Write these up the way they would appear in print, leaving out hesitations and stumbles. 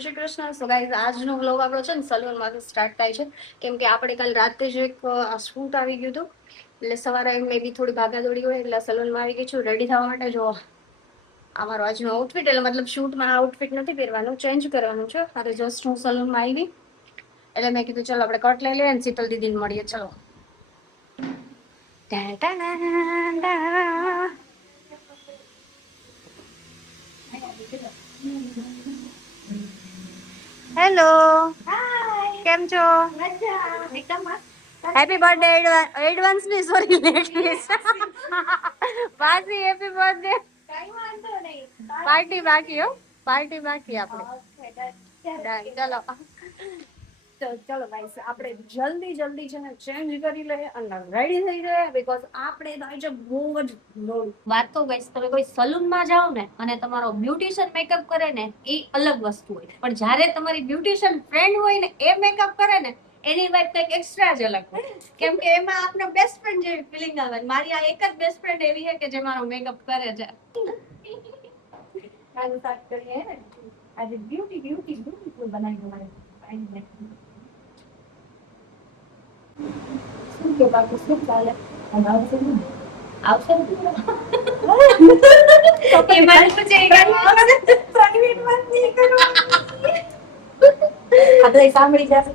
જય Shri Krishna. So guys આજનો vlog આપણો છે ને સલૂનમાંથી સ્ટાર્ટ થાય છે, કેમ કે આપણે કાલ રાતે જ એક શૂટ આવી ગયું હતું, એટલે સવારે મે બી થોડી ભાગાદોડી હોય એટલે સલૂનમાં આવી ગઈ છું રેડી થવા માટે. જો અમારો આજનો આઉટફિટ, એટલે મતલબ શૂટમાં આઉટફિટ નથી પહેરવાનું, ચેન્જ કરવાનું છે. આજે જસ્ટ હું સલૂનમાં આવી એટલે મેં કીધું ચલો આપણે કટ લઈ લઈએ ને શીતલ દીદીને મળીએ. ચલો. હેલો, કેમ છો? હેપી બર્થડે એડવાન્સ ની, સોરી લેટ વિશ. બાકી હેપી બર્થડે. પાર્ટી બાકી, હો પાર્ટી બાકી આપણે. ચલો તો ચલો ગાઈસ, આપણે જલ્દી છે ને ચેન્જ કરી લઈએ અને રેડી થઈ જઈએ, બીકોઝ આપણે થાય છે બહુ જ મોડું. વાત તો ગાઈસ, તમે કોઈ સલૂનમાં જાઓ ને અને તમારો બ્યુટિશિયન મેકઅપ કરે ને એ અલગ વસ્તુ હોય, પણ જ્યારે તમારી બ્યુટિશિયન ફ્રેન્ડ હોય ને એ મેકઅપ કરે ને એની વાત કંઈક એક્સ્ટ્રા જ અલગ હોય, કેમ કે એમાં આપણો બેસ્ટ ફ્રેન્ડ જેવી ફિલિંગ આવે. મારી આ એક જ બેસ્ટ ફ્રેન્ડ એવી છે કે જે મારો મેકઅપ કરે છે. કાલ સ્ટાર્ટ કરીએ ને, આજે બ્યુટીફુલ બનાવી મારે. શું કે બાકી શું ચાલે? આવશે ને? આવશે ને? એમાં પૂછે પ્રાઇવેટ વાત નહીં કરવાની. આપણે સાંભળી જશે.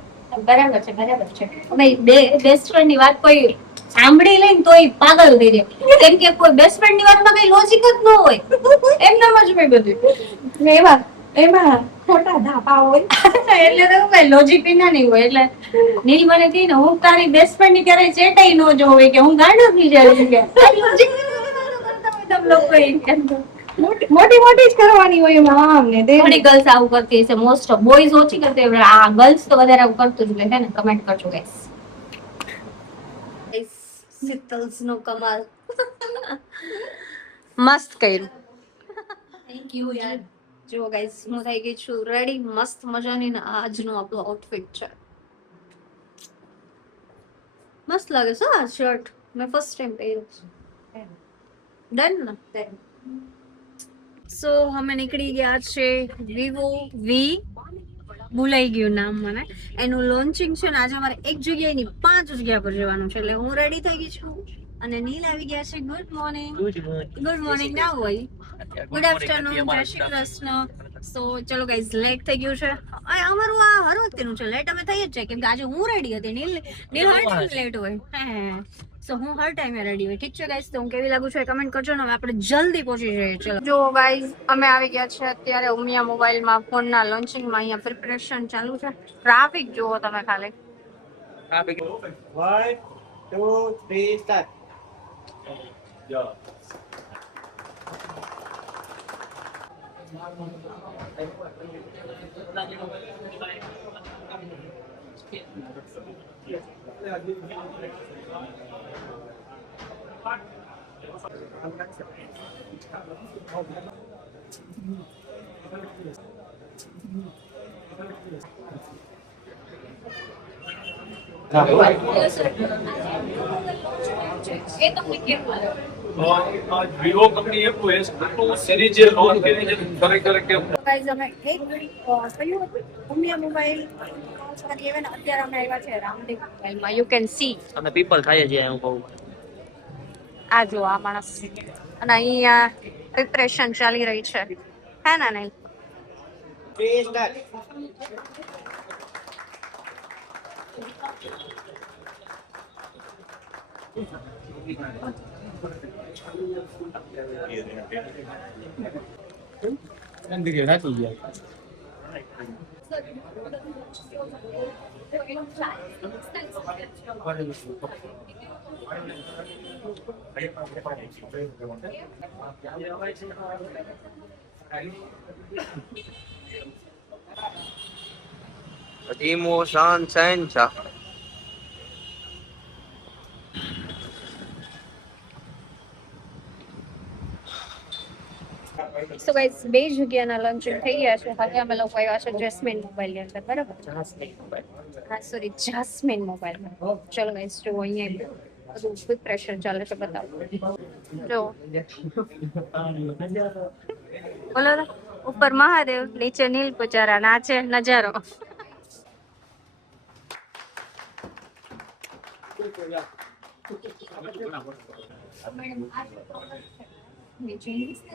બરાબર છે, બરાબર છે. અમે બે બેસ્ટ ફ્રેન્ડ ની વાત કોઈ સાંભળી લઈને તોય પાગલ થઈ જાય, કેમ કે કોઈ બેસ્ટ ફ્રેન્ડ ની વાતમાં કઈ લોજિક જ ન હોય. એમનામ જ મેં બધું એમાં ખોટા ધાપા હોય. એટલે તો કઈ લોજિક ના નહીં હોય. એટલે નીલ મને કહી ને, હું તારી બેસ્ટ ફ્રેન્ડ ની ક્યારેય ચેટાઈ ન જોવે કે હું ગાંડો થઈ જાય કે લોજિક તમ લોકો મોટી મોટી જ કરવાની હોય એમાં. આમ ને ઘણી ગર્લ્સ આવું કરતી હશે, મોસ્ટ ઓફ બોયઝ ઓછી કરતી હોય, આ ગર્લ્સ તો વધારે આવું કરતું જ હોય છે ને. કમેન્ટ કરજો ગાઈસ. શીતલ્સ નો કમાલ મસ્ત કર્યું. થેન્ક યુ યાર. જો ગાઈસ, હું થઈ ગઈ છું રેડી મસ્ત મજાની, ને આજનો આપણો આઉટફિટ છે. મસ્ત લાગે છે આ શર્ટ, મેં ફર્સ્ટ ટાઈમ પહેર્યું છે. ડન ને? સો અમે નીકળી ગયા છે વિવો વી, ભૂલાઈ ગયું નામ મને. એનું લોન્ચિંગ છે ને આજે અમારે એક જગ્યાએ ની 5 જગ્યા પર જવાનું છે, એટલે હું રેડી થઈ ગઈ છું અને નીલ આવી ગયા છે. Good morning. ગુડ મોર્નિંગ ના હોય, ગુડ આફ્ટરનૂન, જય શ્રી કૃષ્ણ. સો ચલો ગાઈઝ, લેટ થઈ ગયું છે. અમારું આ હર વખતેનું છે, લેટ અમે થઈ જ છે, કેમ કે આજે હું રેડી હતી. નીલ હર ટાઈમ લેટ હોય. સો હું હર ટાઈમે રેડી હોય. ઠીક છે ગાઈઝ, તો હું કેવી લાગુ છું એ કમેન્ટ કરજો ને. હવે આપણે જલ્દી પહોંચી જઈએ. ચલો જો ગાઈઝ, અમે આવી ગયા છે અત્યારે ઉમિયા મોબાઈલમાં, ફોનના લોન્ચિંગમાં. અહીંયા પ્રિપરેશન ચાલુ છે. ટ્રાફિક જુઓ તમે ખાલી. 1, 2, 3 start. Yeah. એ તમને કેવું લાગે? વિવો કંપની એવું છે એની જે લોન કરી છે ખરેખર કે ગાઈઝ, અમે એક કયું હતું ઉમિયા મોબાઈલ લોન્ચમાંથી આવ્યા ને અત્યારે અમે આવ્યા છે રામદેવ મોબાઈલમાં. યુ કેન સી અમે પીપલ ખાઈએ છીએ હું કહું. આ જો આ માણસ, અને અહીંયા પ્રિપરેશન ચાલી રહી છે, હે ના નહીં? 3 start. અંદકે રાતી ગયા Emotion Sencha. સો ગાઈઝ, બે જગ્યાના લોન્ચિંગ થઈ ગયા છે. હવે અમે લોકો આવ્યા છે જેસ્મીન મોબાઈલની અંદર, બરાબર? હા સોરી, જાસ્મીન મોબાઈલમાં. ચલો ગાઈઝ, જો અહીંયા બધું પ્રિપરેશન ચાલે છે, બતાવો. જો બોલો ઉપર મહાદેવ, નીચે નીલ પૂજારા, નાચે નજારો.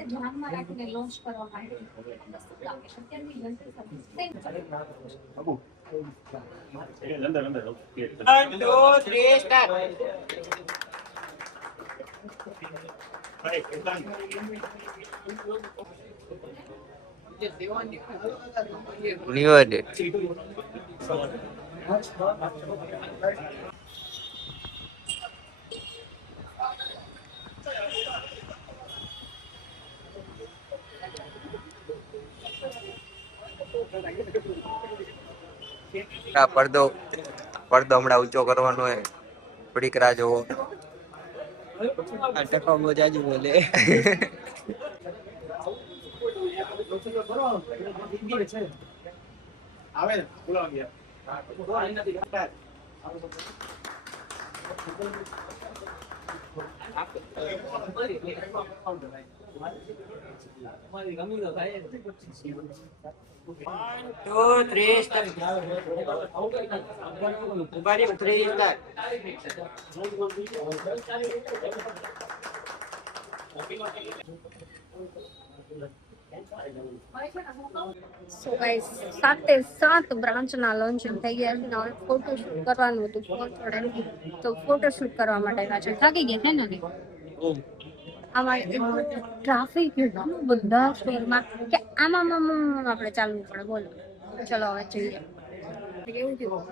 ધ્યાનમાં રાખીને લોન્ચ કરવામાં One, two, three, start. Rewarded. પડદો પડદો હમણાં ઊંચો કરવાનો હોય થોડીક રાહ જોવો આ ટકો બહુ જાજુ બોલે Two, three, start. Body, three, start. So guys 7 બ્રાન્ચના લોન્ચિંગ થઈ ગયા છે. હવે ફોટોશૂટ કરવાનું હતું, ફોન જોડે તો ફોટોશૂટ કરવા માટે આવ્યા છે. થાકી ગયા છે ને આમાં ટ્રાફિક એટલું બધા સ્ટોરમાં કે આમાં આપણે ચાલવું પડે. બોલો ચલો હવે જઈએ. કેવું થયું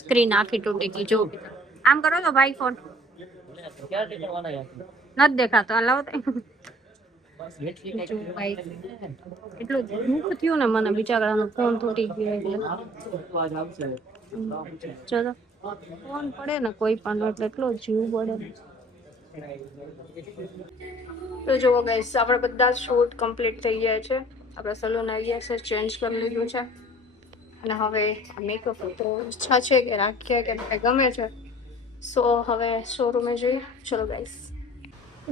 સ્ક્રીન આખી તૂટી ગઈ. જો આમ કરો તો ભાઈ ફોન નથી દેખાતો. હલાવો એટલું દુઃખ થયું ને મને બિચારાનો ફોન તૂટી ગયો એટલે. ચલો ફોન પડે ને કોઈ પણ એટલે એટલો જીવ પડે. તો જુઓ ગાઈસ આપણે બધા શૂટ કમ્પ્લીટ થઈ ગયા છે. આપણે સલૂન આવી ગયા છે, ચેન્જ કરી લીધું છે અને હવે મેકઅપ તો ઈચ્છા છે કે રાખીએ કે મને ગમે છે. સો હવે શોરૂમે જઈએ. ચલો ગાઈસ.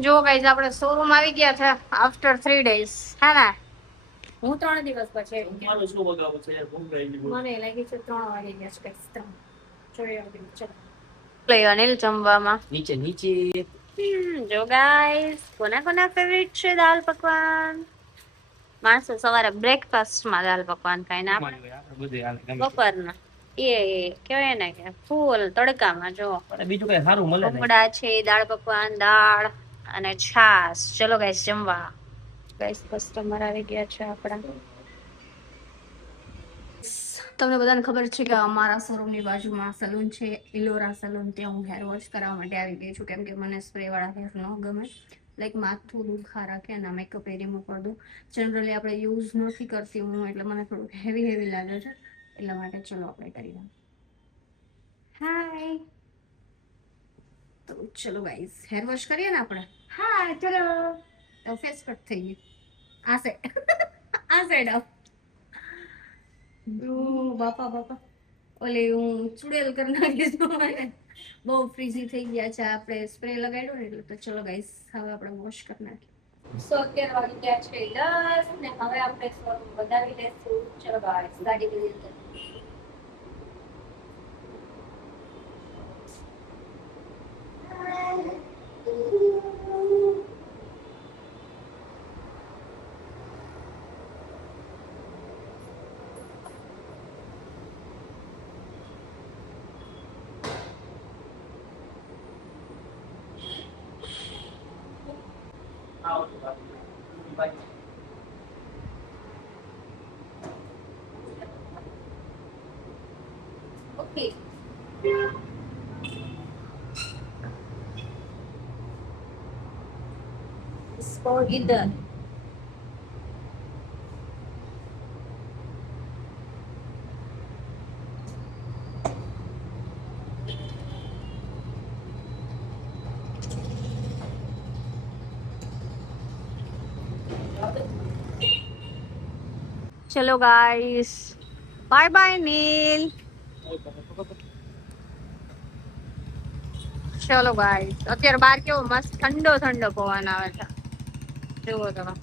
જો ગાઈસ આપણે શોરૂમ આવી ગયા છે આફ્ટર 3 days. હે ને હું 3 દિવસ પછી મને લાગી છે 3 વાગી ગયા છે. 3 ચલો લઈ અનિલ જમવામાં નીચે જો ગાઈસ કોના કોના ફેવરિટ છે દાલ પકવાન. માણસો સવારે બ્રેકફાસ્ટમાં દાલ પકવાન ખાય ને આપણે બપોરના એ કહેવાય ને કે ફૂલ તડકામાં. જો બીજું કઈ સારું મળે ઢોકળા છે, દાળ પકવાન, દાળ અને છાશ. ચલો ગાઈસ જમવા. ગાઈસ કસ્ટમર આવી ગયા છે આપણા. તમને બધાને ખબર છે કે અમારા શોરૂમની બાજુમાં સલૂન છે, ઇલોરા સલૂન. ત્યાં હું હેર વોશ કરાવવા માટે આવી ગઈ છું કેમ કે મને સ્પ્રે વાળા હેર ન ગમે. લાઈક માથું દુખા રાખે અને મેકઅપ એ રિમૂવ કરી દઉં. જનરલી આપણે યુઝ નથી કરતી હું એટલે મને થોડું હેવી લાગે છે એટલા માટે ચલો આપણે કરીએ. હાય. તો ચલો ગાઈસ હેર વોશ કરીએ ને આપણે. હા ચલો. તો ફેસ કટ થઈ ગયું. આ સાઈડ આવ. બાપા ઓલે હું ચુડેલ કરી નાખીશ. બહુ ફ્રીઝી થઈ ગયા છે. આપણે સ્પ્રે લગાડ્યો ને એટલે. તો ચલો ગાઈસ હવે આપણે વોશ કરી નાખીએ. 11 વાગી ગયા છે 10 ને હવે આપણે શોરૂમ વધાવી લેશું. ચલો ગાઈસ ગાડી લઈ લઈએ. Okay. It's for either. चलो गाइस बाय बाय नील. ચલો ગાઈસ અત્યારે બહાર કેવો મસ્ત ઠંડો ઠંડો પવન આવે છે જુઓ તમે